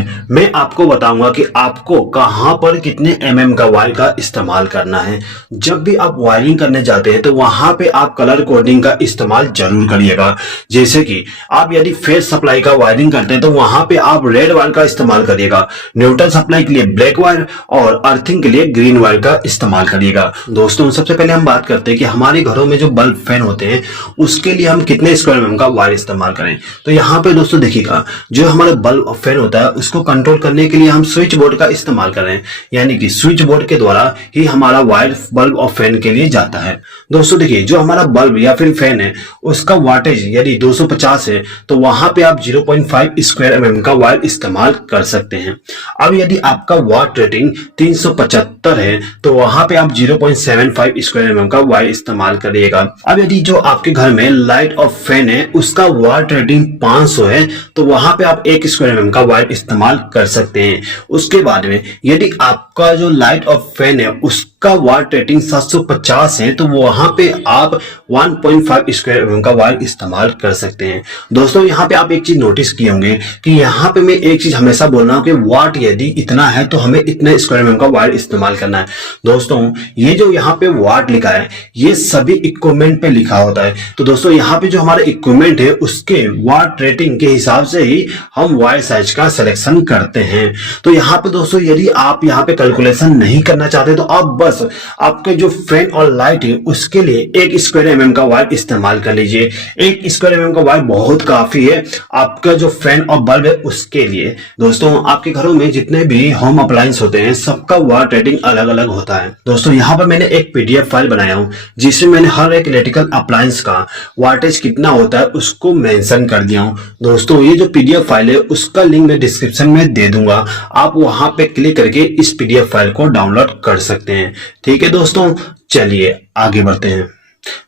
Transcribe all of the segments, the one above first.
में मैं आपको बताऊंगा कि आपको कहां पर कितने mm का वायर का इस्तेमाल करना है। जब भी आप वायरिंग करने जाते हैं तो वहां पे आप कलर कोडिंग का इस्तेमाल जरूर करिएगा। जैसे कि आप यदि फेज सप्लाई का वायरिंग करते हैं तो वहां पे आप रेड वायर का इस्तेमाल करिएगा, न्यूट्रल सप्लाई के लिए ब्लैक वायर और अर्थिंग के लिए ग्रीन वायर का इस्तेमाल करिएगा। दोस्तों सबसे पहले हम बात करते हैं कि हमारे घरों में जो बल्ब फैन होते हैं उसके लिए हम कितने स्क्वायर mm का वायर इस्तेमाल करें। तो यहाँ पे दोस्तों देखिएगा, जो हमारा बल्ब फैन होता है उसको कंट्रोल करने के लिए हम स्विच बोर्ड का इस्तेमाल करें, यानी कि स्विच बोर्ड के द्वारा ही हमारा वायर बल्ब और फैन के लिए जाता है। दोस्तों देखिए, जो हमारा बल्ब या फिर फैन है उसका वाटेज यदि 250 है तो वहां पे आप 0.5 स्क्वायर mm का वायर इस्तेमाल कर सकते हैं। अब यदि आपका वाट रेटिंग 375 है तो वहां पे आप 0.75 स्क्वायर mm का वायर इस्तेमाल करिएगा। अब यदि जो आपके घर में लाइट और फैन है उसका वाट रेटिंग 500 है तो वहां पे आप 1 स्क्वायर mm का वायर इस्तेमाल कर सकते हैं। उसके बाद में यदि आपका जो लाइट और फैन है उसका वाट रेटिंग 750 है तो वहां पे आप 1.5 स्क्वायर mm का वायर इस्तेमाल कर सकते हैं। दोस्तों यहाँ पे आप एक चीज नोटिस किए होंगे कि यहाँ पे मैं एक चीज हमेशा बोल रहा हूँ कि वाट यदि इतना है तो हमें इतने स्क्वायर mm का वायर इस्तेमाल करना है। दोस्तों ये जो यहाँ पे वाट लिखा है ये सभी इक्विपमेंट पे लिखा होता है। तो दोस्तों यहाँ पे जो हमारा इक्विपमेंट है उसके वाट रेटिंग के हिसाब से ही हम वायर साइज का सिलेक्शन करते हैं। तो यहाँ पे दोस्तों यदि आप यहाँ पे कैलकुलेशन नहीं करना चाहते तो आप बस आपके जो फैन और लाइट है उसके लिए 1 स्क्वायर mm का वायर इस्तेमाल कर लीजिए। 1 स्क्वायर mm का वायर बहुत काफी है आपका जो फैन और बल्ब है उसके लिए। दोस्तों आपके घरों में जितने भी होम अप्लायंस होते हैं सबका वाट रेटिंग अलग अलग होता है। दोस्तों यहाँ पर मैंने एक PDF फाइल बनाया हूँ जिसमें मैंने हर एक इलेक्ट्रिकल अप्लायंस का वाटेज कितना होता है उसको मेंशन कर दिया हूँ। दोस्तों ये जो PDF फाइल है उसका लिंक मैं डिस्क्रिप्शन में दे दूंगा, आप वहां पे क्लिक करके इस PDF फाइल को डाउनलोड कर सकते हैं। ठीक है दोस्तों, चलिए आगे बढ़ते हैं।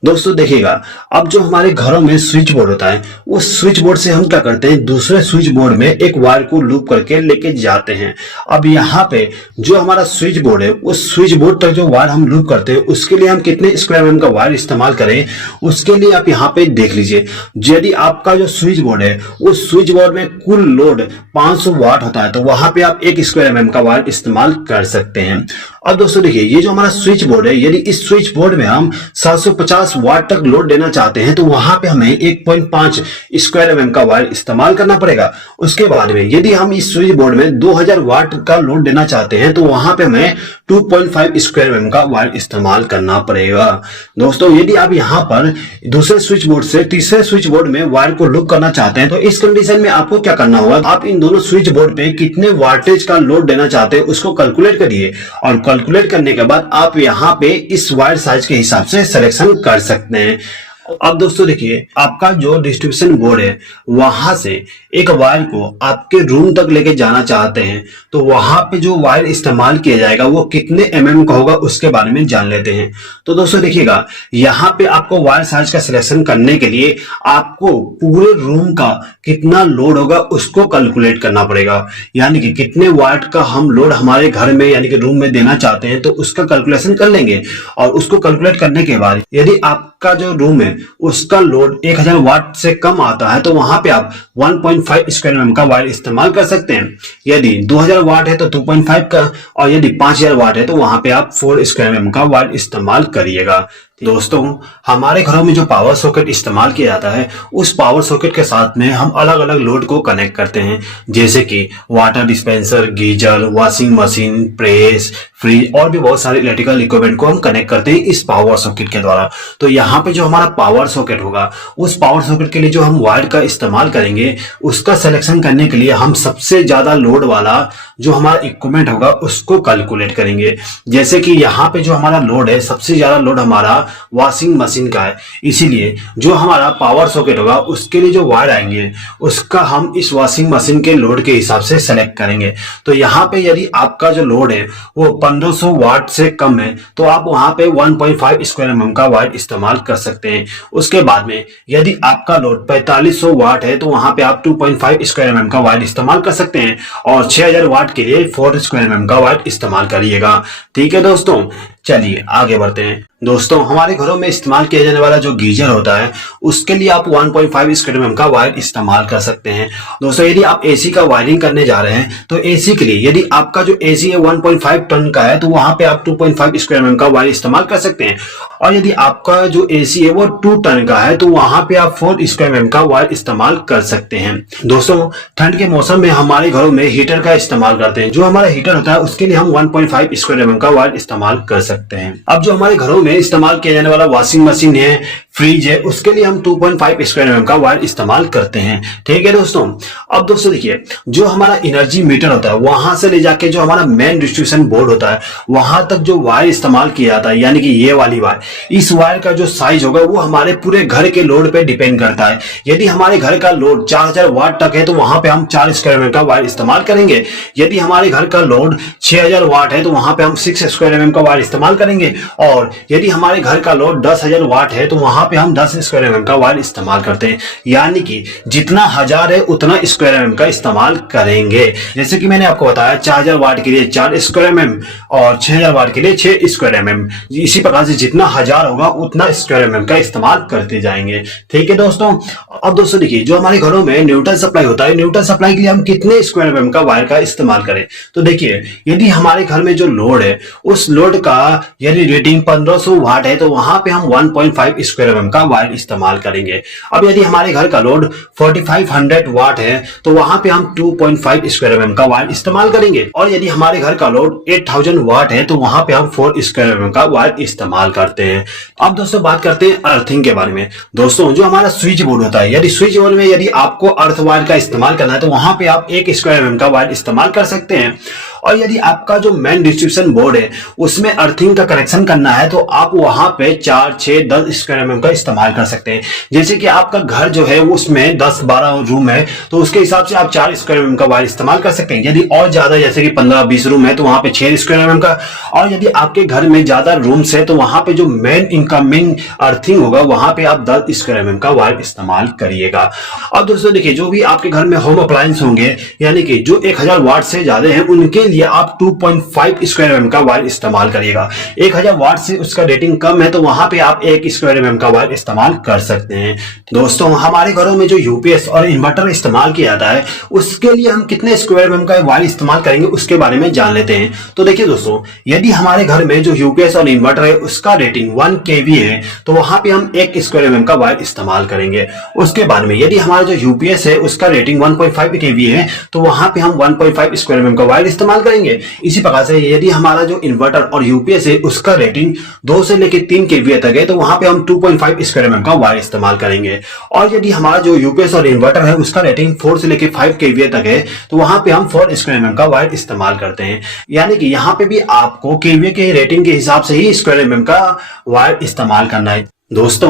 दोस्तों देखिएगा, अब जो हमारे घरों में स्विच बोर्ड होता है उस स्विच बोर्ड से हम क्या करते हैं, दूसरे स्विच बोर्ड में एक वायर को लूप करके लेके जाते हैं। अब यहाँ पे जो हमारा स्विच बोर्ड है उस स्विच बोर्ड तक जो वायर हम लूप करते हैं उसके लिए हम कितने स्क्वायर mm का वायर इस्तेमाल करें उसके लिए आप यहाँ पे देख लीजिए। यदि आपका जो स्विच बोर्ड है उस स्विच बोर्ड में कुल लोड 500 वाट होता है तो वहां पे आप 1 स्क्वायर mm का वायर इस्तेमाल कर सकते हैं। अब दोस्तों देखिए, ये जो हमारा स्विच बोर्ड है यदि इस स्विच बोर्ड में हम 750 वाट तक लोड देना चाहते हैं तो वहां पे हमें 1.5 स्क्वायर mm का वायर इस्तेमाल करना पड़ेगा। उसके बाद में यदि हम इस स्विच बोर्ड में 2000 वाट का लोड देना चाहते हैं तो वहां पे हमें 2.5 स्क्वायर mm का वायर इस्तेमाल करना पड़ेगा। दोस्तों यदि आप यहाँ पर दूसरे स्विच बोर्ड से तीसरे स्विच बोर्ड में वायर को लूप करना चाहते हैं तो इस कंडीशन में आपको क्या करना होगा, आप इन दोनों स्विच बोर्ड पे कितने वाटेज का लोड देना चाहते हैं उसको कैलकुलेट करिए और कैलकुलेट करने के बाद आप यहाँ पे इस वायर साइज के हिसाब से सिलेक्शन कर सकते हैं। अब दोस्तों देखिए, आपका जो डिस्ट्रीब्यूशन बोर्ड है वहां से एक वायर को आपके रूम तक लेके जाना चाहते हैं तो वहां पे जो वायर इस्तेमाल किया जाएगा वो कितने mm का होगा उसके बारे में जान लेते हैं। तो दोस्तों देखिएगा, यहाँ पे आपको वायर साइज का सिलेक्शन करने के लिए आपको पूरे रूम का कितना लोड होगा उसको कैलकुलेट करना पड़ेगा, यानी कि कितने वाट का हम लोड हमारे घर में यानी कि रूम में देना चाहते हैं तो उसका कैलकुलेशन कर लेंगे। और उसको कैलकुलेट करने के बाद यदि आपका जो रूम है उसका लोड 1000 वाट से कम आता है तो वहां पे आप 1.5 स्क्वायर mm का वायर इस्तेमाल कर सकते हैं। यदि 2000 वाट है तो 2.5 का, और यदि 5000 वाट है तो वहां पे आप 4 स्क्वायर mm का वायर इस्तेमाल करिएगा। दोस्तों हमारे घरों में जो पावर सॉकेट इस्तेमाल किया जाता है उस पावर सॉकेट के साथ में हम अलग अलग लोड को कनेक्ट करते हैं, जैसे कि water dispenser, geyser, washing machine, press, fridge और भी बहुत सारे इलेक्ट्रिकल इक्विपमेंट को हम कनेक्ट करते हैं इस पावर सॉकेट के द्वारा। तो यहाँ पे जो हमारा पावर सॉकेट होगा उस पावर सॉकेट के लिए जो हम वायर का इस्तेमाल करेंगे उसका सिलेक्शन करने के लिए हम सबसे ज्यादा लोड वाला जो हमारा इक्विपमेंट होगा उसको कैलकुलेट करेंगे। जैसे कि यहाँ पे जो हमारा लोड है सबसे ज्यादा लोड हमारा वॉशिंग मशीन का है, इसीलिए जो हमारा पावर सॉकेट होगा उसके लिए जो वायर आएंगे उसका हम इस वॉशिंग मशीन के लोड के हिसाब से सेलेक्ट करेंगे। तो यहाँ पे यदि आपका जो लोड है वो 1500 वाट से कम है तो आप वहां पे 1.5 स्क्वायर mm का वायर इस्तेमाल कर सकते हैं। उसके बाद में यदि आपका लोड 4500 वाट है तो वहां पे आप 2.5 स्क्वायर mm का वायर इस्तेमाल कर सकते हैं और 6000 वाट के लिए 4 स्क्वायर mm का वायर इस्तेमाल करिएगा। ठीक है दोस्तों, चलिए आगे बढ़ते हैं। दोस्तों हमारे घरों में इस्तेमाल किया जाने वाला जो गीजर होता है उसके लिए आप 1.5 स्क्वायर mm का वायर इस्तेमाल कर सकते हैं। दोस्तों यदि आप एसी का वायरिंग करने जा रहे हैं तो एसी के लिए यदि आपका जो एसी है 1.5 टन का है तो वहां पे आप 2.5 स्क्वायर mm का वायर इस्तेमाल कर सकते हैं। और यदि आपका जो एसी है वो 2 टन का है तो वहां पे आप 4 स्क्वायर mm का वायर इस्तेमाल कर सकते हैं। दोस्तों ठंड के मौसम में हमारे घरों में हीटर का इस्तेमाल करते हैं। जो हमारा हीटर होता है उसके लिए हम 1.5 स्क्वायर mm का वायर इस्तेमाल कर सकते हैं। अब जो हमारे घरों में इस्तेमाल किया जाने वाला वॉशिंग मशीन है, फ्रिज है, उसके लिए हम 2.5 स्क्वायर mm का वायर इस्तेमाल करते हैं। ठीक है दोस्तों। अब दोस्तों देखिए जो हमारा एनर्जी मीटर होता है वहां से ले जाके जो हमारा मेन डिस्ट्रीब्यूशन बोर्ड होता है वहां तक जो वायर इस्तेमाल किया जाता है यानी कि ये वाली वायर, इस वायर का जो साइज होगा वो हमारे पूरे घर के लोड पे डिपेंड करता है। यदि हमारे घर का लोड 4000 वाट तक है तो वहां पे हम 4 स्क्वायर mm का वायर इस्तेमाल करेंगे। यदि हमारे घर का लोड 6000 वाट है तो वहां पे हम 6 स्क्वायर mm का वायर इस्तेमाल करेंगे। और यदि हमारे घर का लोड 10000 वाट है तो वहां पे हम 10 स्क्वायर mm का वायर इस्तेमाल करते हैं। यानी कि जितना 1000 है उतना स्क्वायर mm का इस्तेमाल करेंगे। जैसे कि मैंने आपको बताया 4000 वाट के लिए 4 स्क्वायर mm और 6000 वाट के लिए 6 स्क्वायर mm। इसी प्रकार से जितना 1000 होगा उतना स्क्वायर mm का इस्तेमाल करते जाएंगे। ठीक है दोस्तों। अब दोस्तों देखिए जो हमारे घरों में न्यूट्रल सप्लाई होता है, न्यूट्रल सप्लाई के लिए हम कितने स्क्वायर mm का वायर का इस्तेमाल करें। तो देखिए यदि हमारे घर में जो लोड है उस लोड का यदि रेटिंग 1500 वाट है तो वहां पे हम 1.5 स्क्वायर mm का वायर इस्तेमाल करेंगे। अब यदि हमारे घर का लोड 4500 वाट है तो वहां पे हम 2.5 स्क्वायर mm का वायर इस्तेमाल करेंगे। और यदि हमारे घर का लोड 8000 वाट है तो वहां पे हम 4 स्क्वायर mm का वायर इस्तेमाल करते हैं। अब दोस्तों बात करते हैं अर्थिंग के बारे में। दोस्तों जो हमारा स्विच बोर्ड होता है, यदि स्विच बोर्ड में यदि आपको अर्थ वायर का इस्तेमाल करना है तो वहां पे आप 1 स्क्वायर mm का वायर इस्तेमाल कर सकते हैं। और यदि आपका जो मेन डिस्ट्रीब्यूशन बोर्ड है उसमें अर्थिंग का कनेक्शन करना है तो आप वहां पे 4, 6, 10 स्क्वायर mm का इस्तेमाल कर सकते हैं। जैसे कि आपका घर जो है उसमें 10-12 रूम है तो उसके हिसाब से आप 4 स्क्वायर mm का वायर इस्तेमाल कर सकते हैं। यदि और ज्यादा जैसे कि 15-20 रूम है तो वहां पे 6 स्क्वायर mm का। और यदि आपके घर में ज्यादा रूम्स है तो वहां पे जो मेन इनकमिंग अर्थिंग होगा वहां पे आप 10 स्क्वायर mm का वायर इस्तेमाल करिएगा। अब दोस्तों देखिए जो भी आपके घर में होम अप्लायंस होंगे यानी कि जो 1000 वाट से ज्यादा है उनके लिए आप 2.5 स्क्वायर mm का वायर इस्तेमाल करिएगा। 1000 वाट से उसका रेटिंग कम है तो वहां पे आप 1 स्क्वायर mm का वायर इस्तेमाल कर सकते हैं। दोस्तों हमारे घरों में जो यूपीएस और इन्वर्टर इस्तेमाल किया जाता है उसके लिए हम कितने स्क्वायर mm का वायर इस्तेमाल करेंगे उसके बारे में जान लेते हैं। तो देखिए दोस्तों यदि हमारे घर में जो यूपीएस और इन्वर्टर है उसका रेटिंग 1 kV है तो वहां पे हम 1 स्क्वायर mm का वायर इस्तेमाल करेंगे। उसके बाद में यदि हमारा जो यूपीएस है उसका रेटिंग 1.5 kV है तो वहां पे हम 1.5 स्क्वायर mm का वायर इस्तेमाल करेंगे। इसी प्रकार से यदि हमारा जो इन्वर्टर और यूपीएस है उसका रेटिंग 2 से लेकर 3 kVA तक है तो वहां पे हम 2.5 स्क्वायर mm का वायर इस्तेमाल करेंगे। और यदि हमारा जो यूपीएस और इन्वर्टर है उसका रेटिंग 4 से लेकर 5 kVA तक है तो वहां पे हम 4 स्क्वायर mm का वायर इस्तेमाल करते हैं। यानी कि यहाँ पे भी आपको kVA के रेटिंग के हिसाब से ही स्क्वायर mm का वायर इस्तेमाल करना है। दोस्तों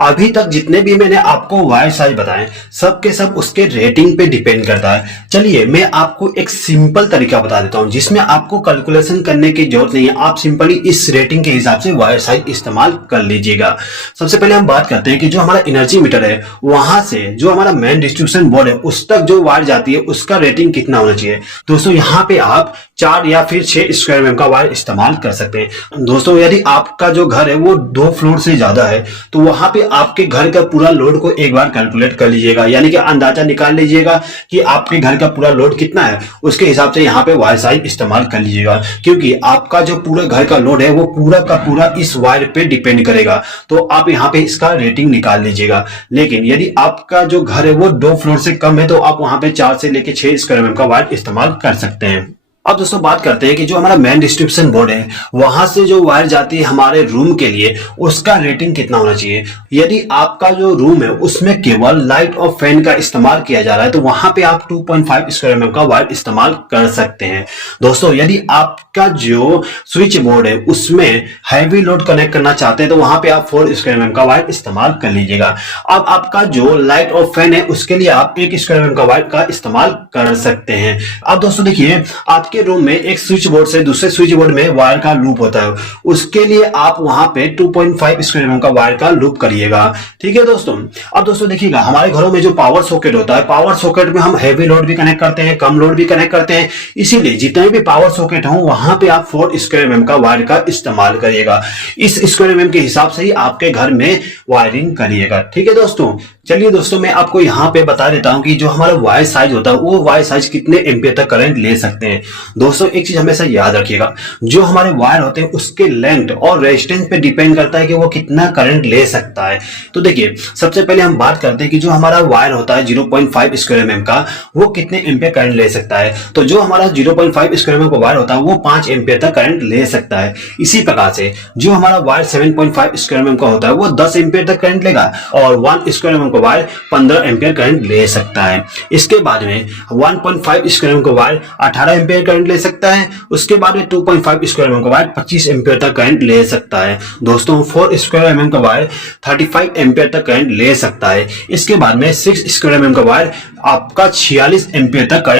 अभी तक जितने भी मैंने आपको वायर साइज बताए सब के सब उसके रेटिंग पे डिपेंड करता है। चलिए मैं आपको एक सिंपल तरीका बता देता हूं जिसमें आपको कैलकुलेशन करने की जरूरत नहीं है। आप सिंपली इस रेटिंग के हिसाब से वायर साइज इस्तेमाल कर लीजिएगा। सबसे पहले हम बात करते हैं कि जो हमारा एनर्जी मीटर है वहां से जो हमारा मेन डिस्ट्रीब्यूशन बोर्ड है उस तक जो वायर जाती है उसका रेटिंग कितना होना चाहिए। दोस्तों यहाँ पे आप 4 या फिर 6 स्क्वायर mm का वायर इस्तेमाल कर सकते हैं। दोस्तों यदि आपका जो घर है वो 2 फ्लोर से ज्यादा है तो वहां पे आपके घर का पूरा लोड को एक बार कैलकुलेट कर लीजिएगा। यानी कि अंदाजा निकाल लीजिएगा कि आपके घर का पूरा लोड कितना है, उसके हिसाब से यहाँ पे वायर साइज इस्तेमाल कर लीजिएगा। क्योंकि आपका जो पूरा घर का लोड है वो पूरा का पूरा इस वायर पे डिपेंड करेगा तो आप यहाँ पे इसका रेटिंग निकाल लीजिएगा। लेकिन यदि आपका जो घर है वो 2 फ्लोर से कम है तो आप वहां पे 4 से लेके 6 स्क्वायर mm का वायर इस्तेमाल कर सकते हैं। अब दोस्तों बात करते हैं कि जो हमारा मेन डिस्ट्रीब्यूशन बोर्ड है वहां से जो वायर जाती है हमारे रूम के लिए उसका रेटिंग कितना होना चाहिए। यदि आपका जो रूम है उसमें केवल लाइट और फैन का इस्तेमाल किया जा रहा है तो वहां पे आप 2.5 स्क्वायर mm का वायर इस्तेमाल कर सकते हैं। दोस्तों यदि आपका जो स्विच बोर्ड है उसमें हैवी लोड कनेक्ट करना चाहते हैं तो वहां पे आप 4 स्क्वायर mm का वायर इस्तेमाल कर लीजिएगा। अब आपका जो लाइट और फैन है उसके लिए आप 1 स्क्वायर mm का वायर का इस्तेमाल कर सकते हैं। अब दोस्तों देखिए आप आपके रूम में एक स्विच बोर्ड से दूसरे स्विच बोर्ड में वायर का लूप होता है, उसके लिए आप वहां पे 2.5 स्क्वायर mm का वायर का लूप करिएगा। ठीक है दोस्तों। अब दोस्तों देखिएगा, हमारे घरों में जो पावर सॉकेट होता है, पावर सॉकेट में हम हैवी लोड भी कनेक्ट करते हैं, कम लोड भी कनेक्ट करते हैं, इसीलिए जितने भी पावर सॉकेट हो वहां पे आप 4 स्क्वायर mm का वायर का इस्तेमाल करिएगा। इस स्क्वायर mm के हिसाब से ही आपके घर में वायरिंग करिएगा। ठीक है दोस्तों। चलिए दोस्तों, मैं आपको यहाँ पे बता देता हूँ कि जो हमारा वायर साइज होता है वो वायर साइज कितने एम्पियर तक करंट ले सकते हैं। दोस्तों एक चीज हमेशा याद रखिएगा, जो हमारे वायर होते हैं उसके लेंथ और रेजिस्टेंस पे डिपेंड करता है कि वो कितना करंट ले सकता है। तो देखिए, सबसे पहले हम बात करते हैं कि जो हमारा वायर होता है 0.5 स्क्वायर mm का, वो कितने एम्पियर करंट ले सकता है। तो जो हमारा 0.5 स्क्वायर mm का वायर होता है वो 5 एम्पियर तक करंट ले सकता है। इसी प्रकार से जो हमारा वायर 7.5 स्क्वायर mm का होता है वो 10 एम्पियर तक करंट लेगा, और 1 स्क्वायर mm का वायर 15 एम्पियर करंट ले सकता है। इसके बाद में 1.5 स्क्वायर mm का वायर 18 एम्पियर करंट ले सकता है। उसके बाद में 2.5 स्क्वायर mm का वायर 25 एम्पियर तक करंट ले सकता है। दोस्तों 4 स्क्वायर mm का वायर 35 एम्पियर तक करंट ले सकता है। इसके बाद में 6 स्क्वायर mm का वायर आपका 46 एम्पियर तक करंट